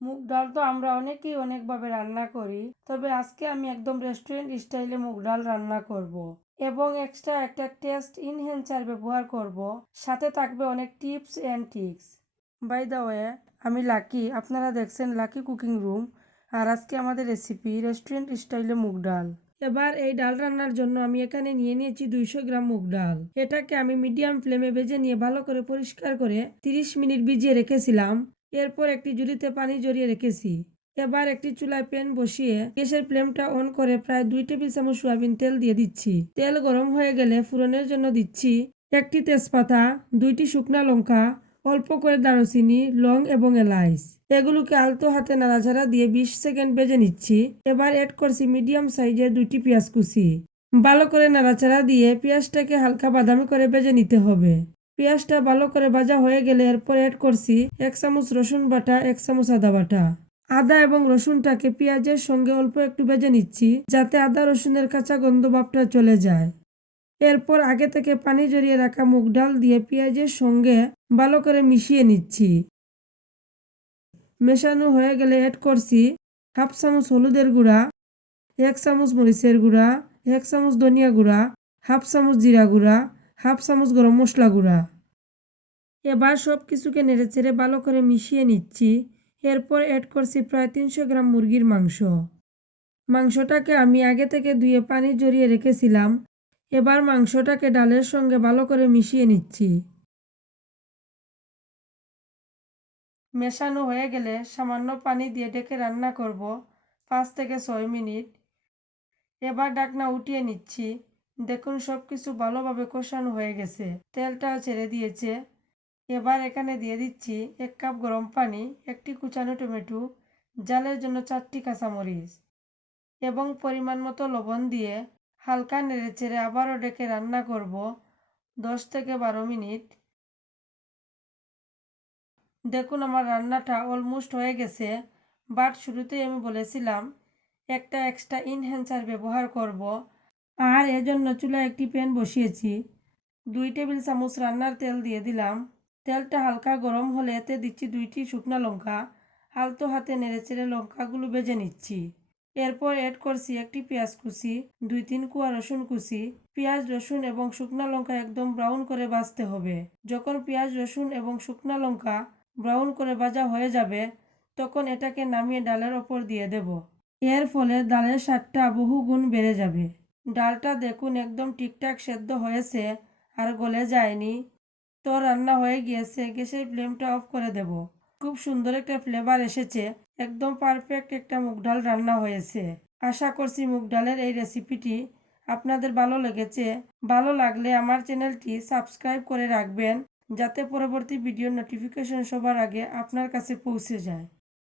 মুগ ডাল তো আমরা অনেকেই অনেকভাবে রান্না করি, তবে আজকে আমি একদম রেস্টুরেন্ট স্টাইলে মুগ ডাল রান্না করব এবং এক্সট্রা একটা টেস্ট ইনহ্যান্সার ব্যবহার করব। সাথে থাকবে অনেক tips and tricks. By the way, আমি লাকি, আপনারা দেখছেন লাকি কুকিং রুম। আর আজকে আমাদের রেসিপি রেস্টুরেন্ট স্টাইলে মুগ ডাল। এবার এই ডাল রান্নার জন্য আমি এখানে নিয়ে নিয়েছি 200 গ্রাম মুগ ডাল। এটাকে আমি মিডিয়াম ফ্লেমে ভেজে নিয়ে ভালো করে পরিষ্কার করে 30 মিনিট ভিজিয়ে রেখেছিলাম। এরপর একটি ঝুড়িতে পানি জড়িয়ে রেখেছি। এবার একটি চুলায় প্যান বসিয়ে গ্যাসের ফ্লেমটা অন করে প্রায় 2 টেবিল চামচ সয়াবিন তেল দিয়ে দিচ্ছি। তেল গরম হয়ে গেলে ফোড়নের জন্য দিচ্ছি একটি তেজপাতা, 2টি শুকনা লঙ্কা, অল্প করে দারুচিনি, লং এবং এলাচ। এগুলোকে আলতো হাতে নাড়াচাড়া দিয়ে 20 সেকেন্ড ভেজে নিচ্ছি। এবার অ্যাড করছি মিডিয়াম সাইজের 2টি পেঁয়াজ কুচি। ভালো করে নাড়াচাড়া দিয়ে পেঁয়াজটাকে হালকা বাদামি করে ভেজে নিতে হবে। পেঁয়াজটা ভালো করে ভাজা হয়ে গেলে এরপর অ্যাড করছি 1 চামচ রসুন বাটা, 1 চামচ আদা বাটা। আদা এবং রসুনটাকে পেঁয়াজের সঙ্গে অল্প একটু ভেজে নিচ্ছি, যাতে আদা রসুনের কাঁচা গন্ধ ভাবটা চলে যায়। এরপর আগে থেকে পানি ঝরিয়ে রাখা মুগ ডাল দিয়ে পেঁয়াজের সঙ্গে ভালো করে মিশিয়ে নিচ্ছি। মেশানো হয়ে গেলে অ্যাড করছি 1/2 চামচ হলুদের গুঁড়া, 1 চামচ মরিচের গুঁড়া, 1 চামচ ধনিয়া গুঁড়া, 1/2 চামচ জিরা গুঁড়া, 1/2 চামচ গরম মশলা গুঁড়া। এবার সব কিছুকে নেড়েচেড়ে ভালো করে মিশিয়ে নিচ্ছি। এরপর অ্যাড করছি প্রায় 300 গ্রাম মুরগির মাংস। মাংসটাকে আমি আগে থেকে ধুয়ে পানি ঝরিয়ে রেখেছিলাম। এবার মাংসটাকে ডালের সঙ্গে ভালো করে মিশিয়ে নিচ্ছি। মেশানো হয়ে গেলে সামান্য পানি দিয়ে ঢেকে রান্না করব 5 থেকে 6 মিনিট। এবার ঢাকনা উঠিয়ে নিচ্ছি। দেখুন সব কিছু ভালোভাবে কষানো হয়ে গেছে, তেলটাও ছেড়ে দিয়েছে। এবার এখানে দিয়ে দিচ্ছি 1 কাপ গরম পানি, একটি কুচানো টমেটো, ঝালের জন্য 4টি কাঁচামরিচ এবং পরিমাণ মতো লবণ দিয়ে হালকা নেড়েচেড়ে আবারও ঢেকে রান্না করব 10 থেকে 12 মিনিট। দেখুন আমার রান্নাটা অলমোস্ট হয়ে গেছে, বাট শুরুতেই আমি বলেছিলাম একটা এক্সট্রা ইনহ্যান্সার ব্যবহার করব। আর এজন্য চুলায় একটি প্যান বসিয়েছি। 2 টেবিল চামচ রান্নার তেল দিয়ে দিলাম। তেলটা হালকা গরম হলে এতে দিচ্ছি 2টি শুকনা লঙ্কা। আলতো হাতে নেড়েচেড়ে লঙ্কাগুলো ভেজে নিচ্ছি। এরপর অ্যাড করছি একটি পেঁয়াজ কুচি, 2-3 কোয়া রসুন কুচি। পেঁয়াজ, রসুন এবং শুকনা লঙ্কা একদম ব্রাউন করে ভাজতে হবে। যখন পেঁয়াজ, রসুন এবং শুকনা লঙ্কা ব্রাউন করে ভাজা হয়ে যাবে, তখন এটাকে নামিয়ে ডালের ওপর দিয়ে দেব। এর ফলে ডালের স্বাদটা বহুগুণ বেড়ে যাবে। ডালটা দেখুন একদম ঠিকঠাক সেদ্ধ হয়েছে আর গলে যায়নি। তো রান্না হয়ে গিয়েছে, গ্যাসের ফ্লেমটা অফ করে দেব। খুব সুন্দর একটা ফ্লেভার এসেছে, একদম পারফেক্ট একটা মুগ ডাল রান্না হয়েছে। আশা করছি মুগ ডালের এই রেসিপিটি আপনাদের ভালো লেগেছে। ভালো লাগলে আমার চ্যানেলটি সাবস্ক্রাইব করে রাখবেন, যাতে পরবর্তী ভিডিওর নোটিফিকেশন সবার আগে আপনার কাছে পৌঁছে যায়।